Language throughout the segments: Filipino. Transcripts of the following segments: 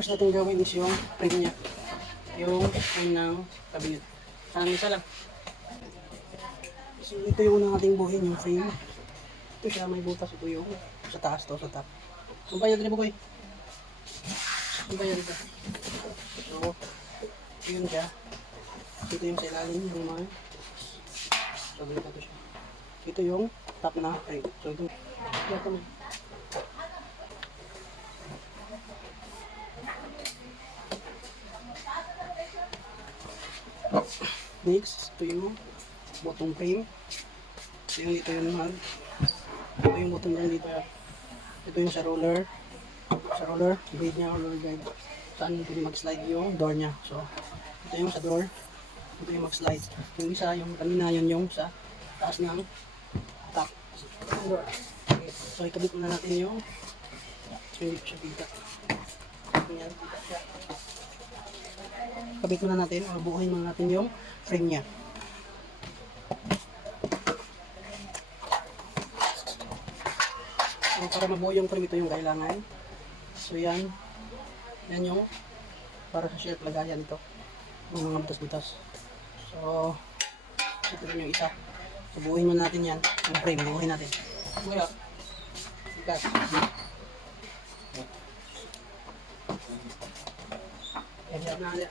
Tapos natin gawin is yung frame niya. Yung frame ng cabinet. Sana isa lang. So ito yung unang ating buhin, yung frame. Ito siya, may butas. Ito yung sa taas to, sa top. Ang bayad rin po koy. Ang bayad ito. So, yun siya. Ito yung sa ilalim, yung mga. So, ganito to siya. Ito yung top na frame. So, ito. Ito mo. Next, ito yung bottom frame. Ito yung dito yung mag. Ito yung bottom lang dito. Ito yung sa roller. Sa roller, blade niya, roller guide. Saan yung pwede mag-slide yung door niya. So, ito yung sa door. Ito yung mag-slide. Yung isa, yung kanina, yun yung sa taas ng top. Okay. So, ikabit muna natin yung hindi siya pita. Yan, pita siya. Kabit muna natin o buuhin muna natin yung frame niya. So, para mabuo yung frame, ito yung kailangan. So yan, yan yung para sa shelf lagayan ito ng mga butas-butas. So ito rin yung isa. So buuhin muna natin yan, yung frame, buuhin natin. Buya, ikas. Yan na ulit.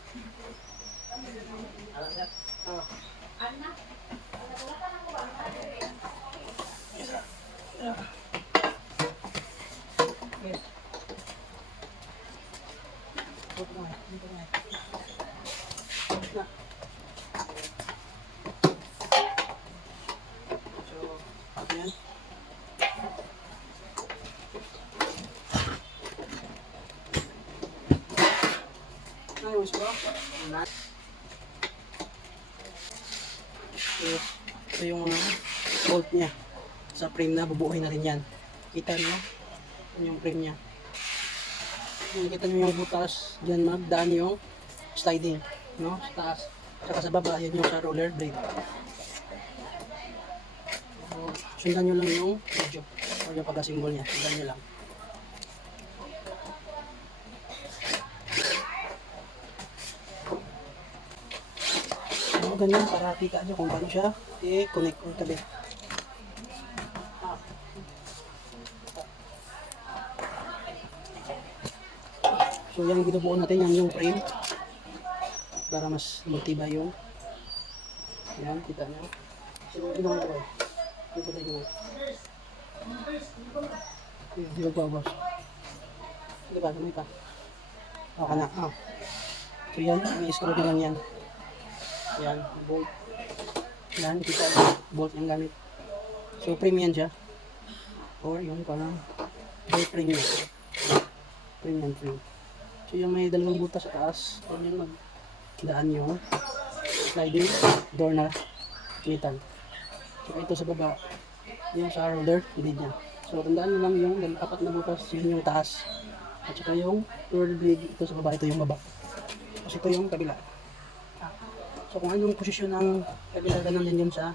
Ayos ba? Ito yung bolt niya sa frame na bubuuhin natin yan. Kita nyo? Yan yung frame niya. Kita nyo yung butas dyan magdaan yung sliding, no? Sa taas. Saka sa baba, yan yung sa roller blade. So, sundan nyo lang yung video o yung pagka-symbol niya. Sundan nyo lang. So, ganyan para kita nyo kung paano siya i-connect or tabi. So yung binubuo natin yan yung frame para mas matibay yung yan, kita nyo. So ito nga ito. Ito tayo hindi magpapabas. Hindi ba? Gamay pa. Okay na. So yan, may screw na lang yan. Yan, bolt. Yan, kita bolt yung gamit. So frame yan siya. Or yung parang bolt frame yan. Frame yan, frame. So yung may dalawang butas sa taas, doon yung magdaan yung sliding door na metal. So ito sa baba, yung sa roller, hindi niya. So tandaan nyo lang yung apat na butas, yun yung taas. At saka yung roller blade, ito sa baba, ito yung baba. Tapos ito yung kabila. So kung anong posisyon ng kabila, ganun din yun sa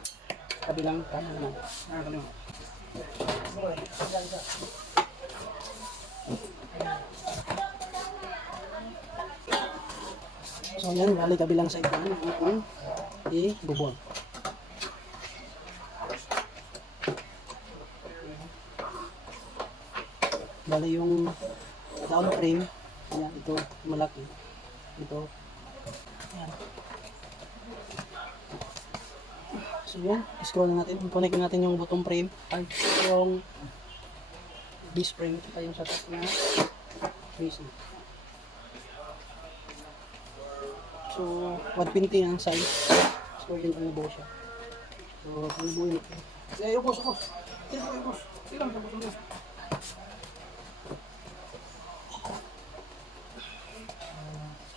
kabilang kanan naman. Nakakalimutan. So yan, bali kabilang side na yung i-bubol. Bali yung down frame, yan, ito malaki. Ito, yan. So yan, scroll na natin. Connect natin yung bottom frame, ay yung base frame, ay yung sa top na base. So, 120 ang size. So, yun ang buo siya. So, ano buo yun? Eh, ubos. Tira ko, ubos. Tira mo, ubos.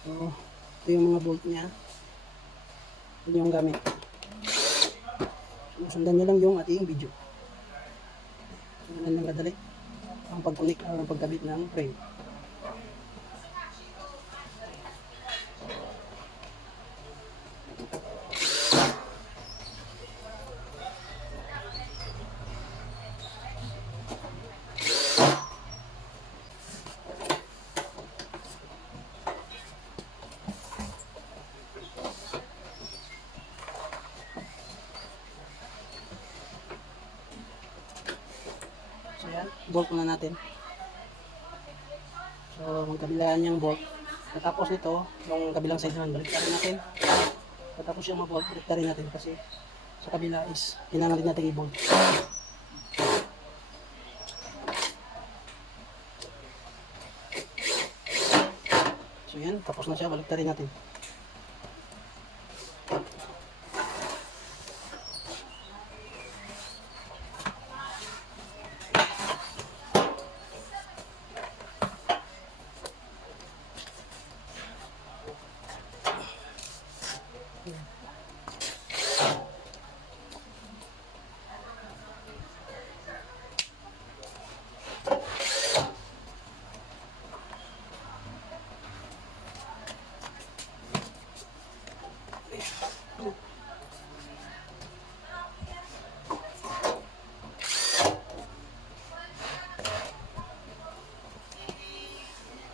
So, ito yung mga bolt niya. Ito yung gamit. So, sundan nyo lang yung ating video. So, ganun lang kadali ang pag-connect o ang pagkabit ng frame. So yan, bolt muna natin. So magkabilaan yung bolt. Tapos nito, yung kabilang side naman, baliktarin natin. Tapos yung mga bolt, baliktarin natin kasi sa kabila is kailangan din natin i-bolt. So yan, tapos na siya, baliktarin natin.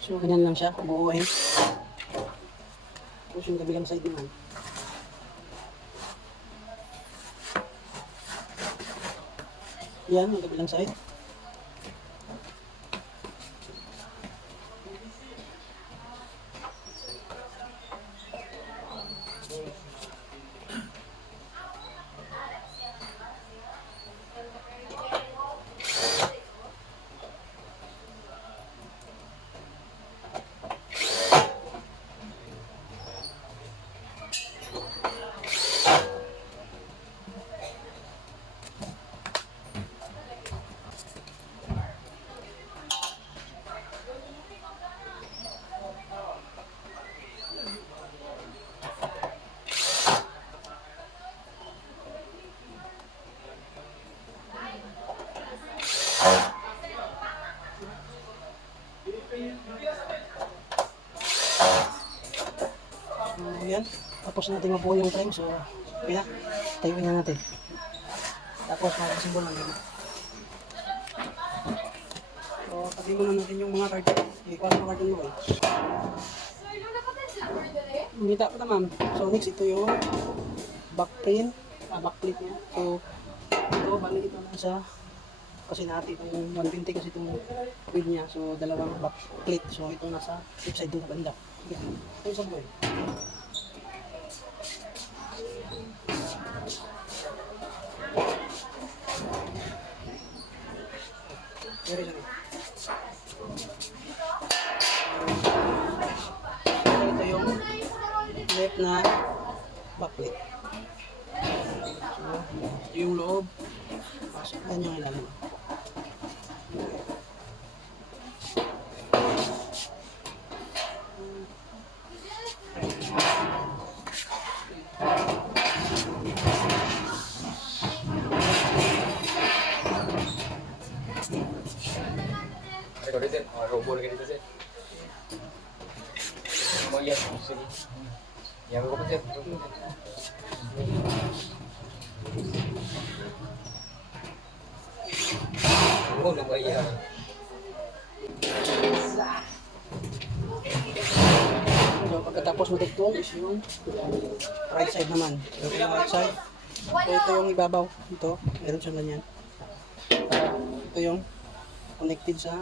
So ganyan lang siya, buuin. Tapos yung kabilang side naman. Yan, yung kabilang side. So yan, tapos natin mabuo yung frame. So okay na, tayuin na natin. Tapos makakasimbol lang yun. So tabi muna natin yung mga card. Ikuha sa card mo eh. Umita pa ma'am. So next, ito yung backplate niya. So ito, bali ito lang sa kasi natin itong 120 kasi itong wheel niya. So dalawang backplate. So ito nasa left side doon sa banda. Ito yung sa buhay. Very sorry. Ito yung left na backplate. So, ito yung loob. Pasok yan yung ilalim. Robol ka dito, sir. Oh, yes. Sige. Yan ko po, sir. Oh, lumayan. So, pagkatapos matugtong is yung right side naman. So, yung right side. So, ito yung ibabaw. Ito, meron siyang ganyan. Ito yung connected sa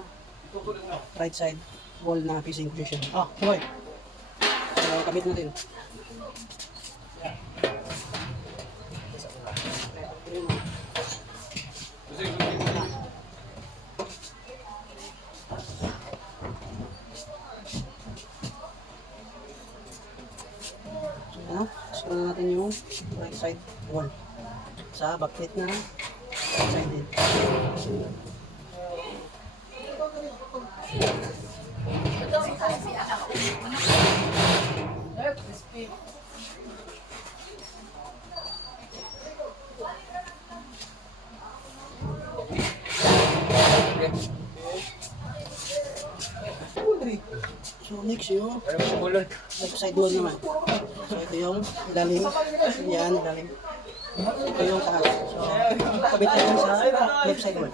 right side wall na facing position. Okay. So, kabit natin. na natin yung right side wall sa backplate na right side din. So next yung Ano yung bulon? left side wall naman. So ito yung ilalim. Yan, ilalim. Ito yung taas. So kabit natin sa left side wall.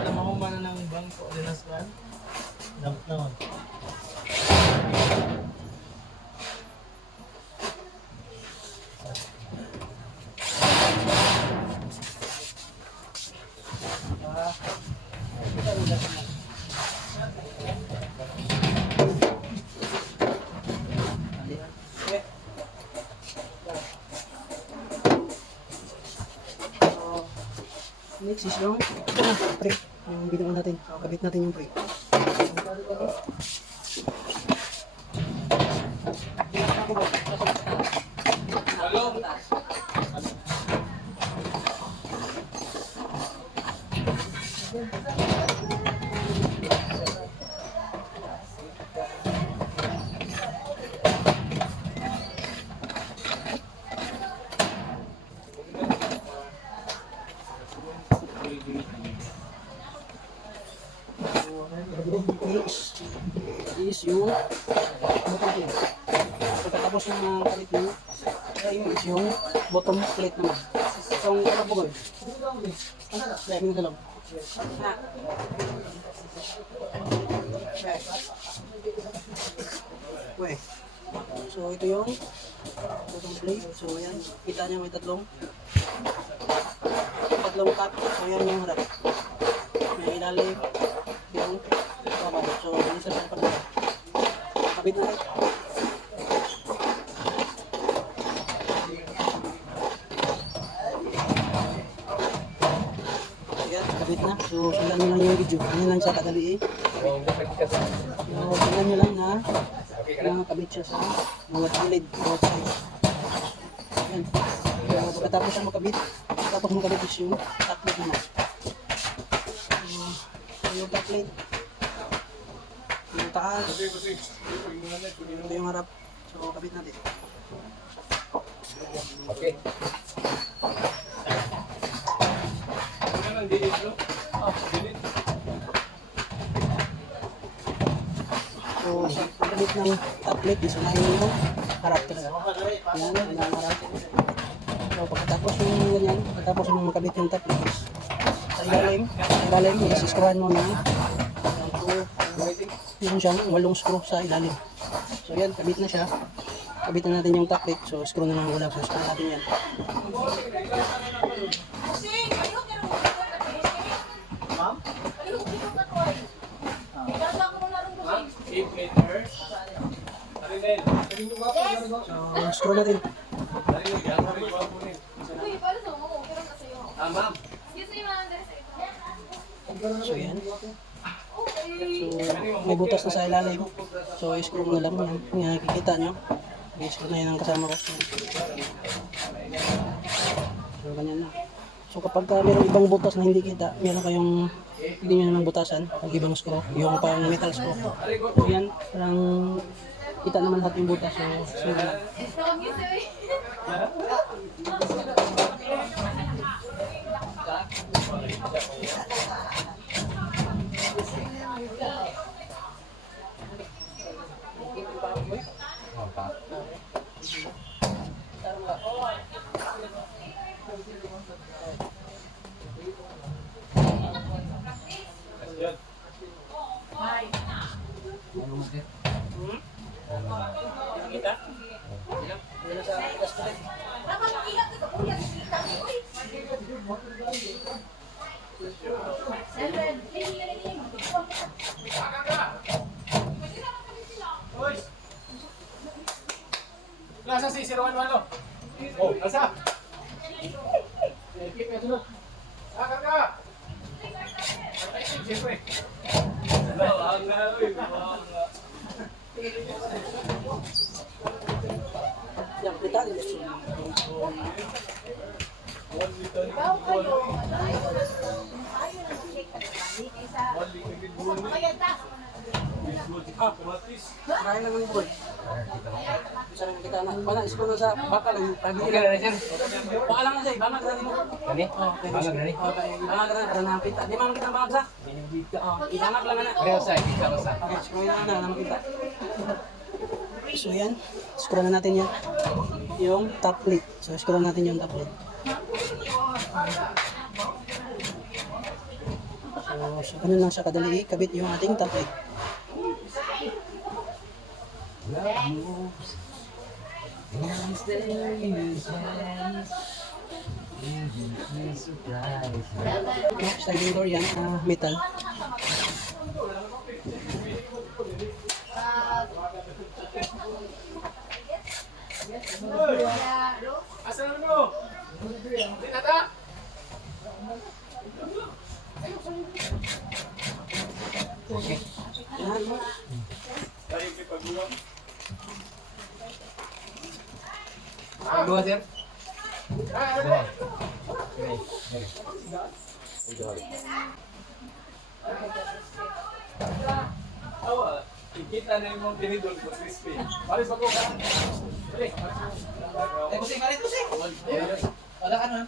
Alam mo man ng bangko dinas kan? Dapat naman. Next is yung pre. Yung binuon natin. So kabit natin yung pre. Next is yung bottom plate. Pagkatapos ng palit nyo, yung is yung bottom plate naman. Itong kalabugol. Kaya yung dalaw. Okay. So ito yung bottom plate. So ayan, kita nyo may tatlong cut. So yan yung harap. May ilalim yung baba. So isa sa pag kabit na rin. Ayan, kabit na. So sundan nyo lang yung video. Ano lang sa kadali eh. So sundan nyo lang na nakakabit siya sa mga gilid. Both sides. Ayan. So pagkatapos ang makabit, pagkatapos makabit is yung top plate naman. So yung top plate, yung taas, ito yung harap. So kabit natin. Okay. So sa pagkabit ng top plate, isunahin nyo yung harap talaga. Yan, yan ang harap. So pagkatapos yung ganyan, pagkatapos yung makabit yung top plate, sa ilalim, isi-screwan mo na yun siyang 8 screw sa ilalim. So yan, kabit na siya. Kabit na natin yung top plate. So screw na lang wala. So screw natin yan. So screw natin. So yan. So may butas na sa ilalim. So i-screw na lang yan. Yung nakikita nyo. I-screw na yan ang kasama ko. So ganyan na. So kapag mayroong ibang butas na hindi kita, meron kayong hindi nyo naman butasan pag ibang screw. Yung pang metal screw. So yan. Parang kita naman lahat yung butas. So yan. Nasa si 011. Oh, nasa. Keep it sunod. Karga. Yan, kita. Kaya naman yung boy. Bisa naman kita na. Baka isko na sa baka lang. Okay na sir. Baka lang na siya. Bangag na mo. Kani? Okay. Bangag na ni? Okay. Bangag na. Para nakita. Di man kita bangag sa? Ibangag lang na. Real side, kita ko sa. Okay. Scroll na naman kita. So yan. Scroll na natin yan. Yung top plate. So scroll natin yung top plate. So ganun lang siya kadali ikabit yung ating top plate. Sliding door yan, metal. Yan. Dua sir. Dua. Kita na yung mga pinidol ko, crispy. Paris ako ka. Dali. Pusing, paris, pusing. Wala ka nun.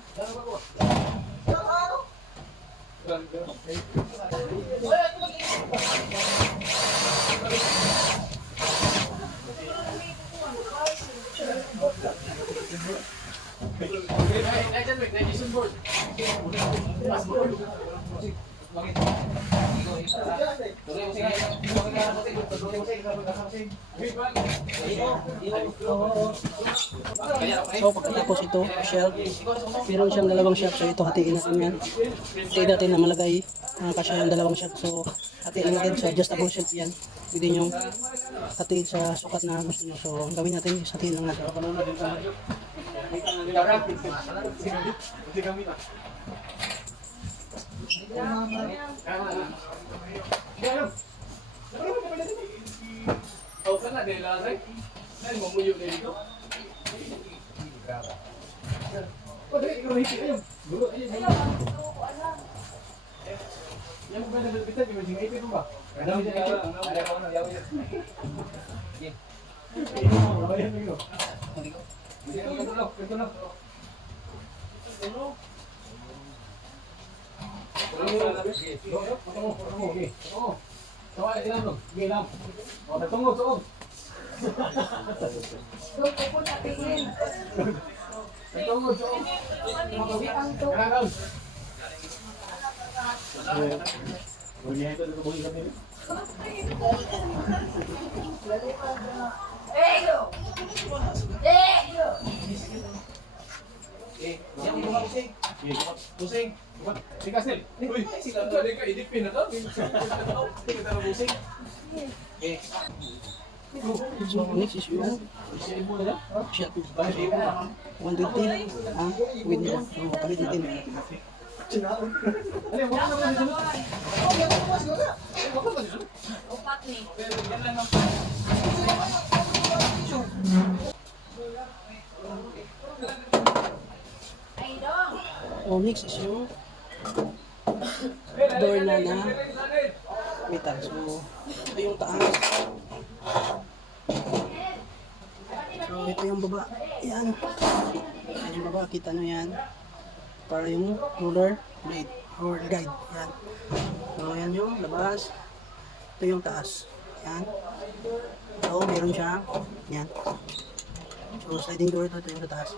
So pagkatapos ito, shelf, meron siyang dalawang shelf. So ito hatiin natin yan. Hatiin natin na malagay kasya yung dalawang shelf. So hatiin natin sa adjustable shelf yan. Pwede nyo hatiin sa sukat na gusto nyo. So ang gawin natin is hatiin lang natin. Oh, kana dahil lasay. Nani mo muyo dito. Oh, dali ikaw hiti kayo. Duro ayo. Yang ba na bitan di majing ipin ba? Ano mo dito? Ada ko na yaw yun. Sige. Bayan niyo. Sige, ito na. Pusing. Tigas nil. Uy, sila tadi ka idipin na to. Tingnan na pusing. So next is yung shelf. 120 with mo. So kami natin. So next is yung door na metal. So ito yung taas. So ito yung baba. Yan. Yan yung baba. Kita nyo yan. Para yung roller blade or guide. Yan. So yan yung labas. Ito yung taas. Yan. So meron siya. Yan. So sliding door ito. Ito yung taas.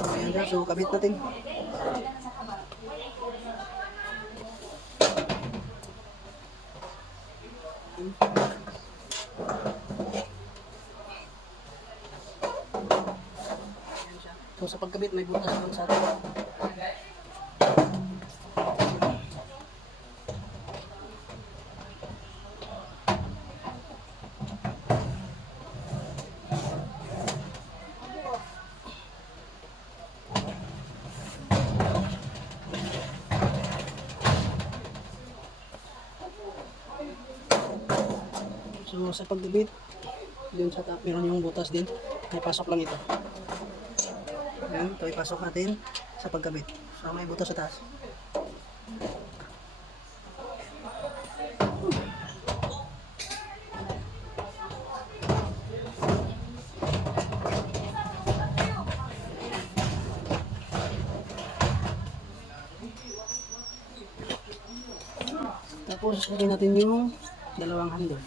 So yan siya. So kabit natin. So sa pagkabit may butas lang sa atin. So sa pagdabit, dun sa top, meron yung butas din. May pasok lang ito. Yan, ito ipasok natin sa pagkabit. So may butas sa taas. Tapos lagyan natin yung dalawang handle.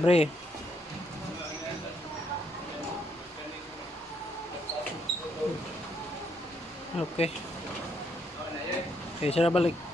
Sabre. Okay. Okay, sana balik.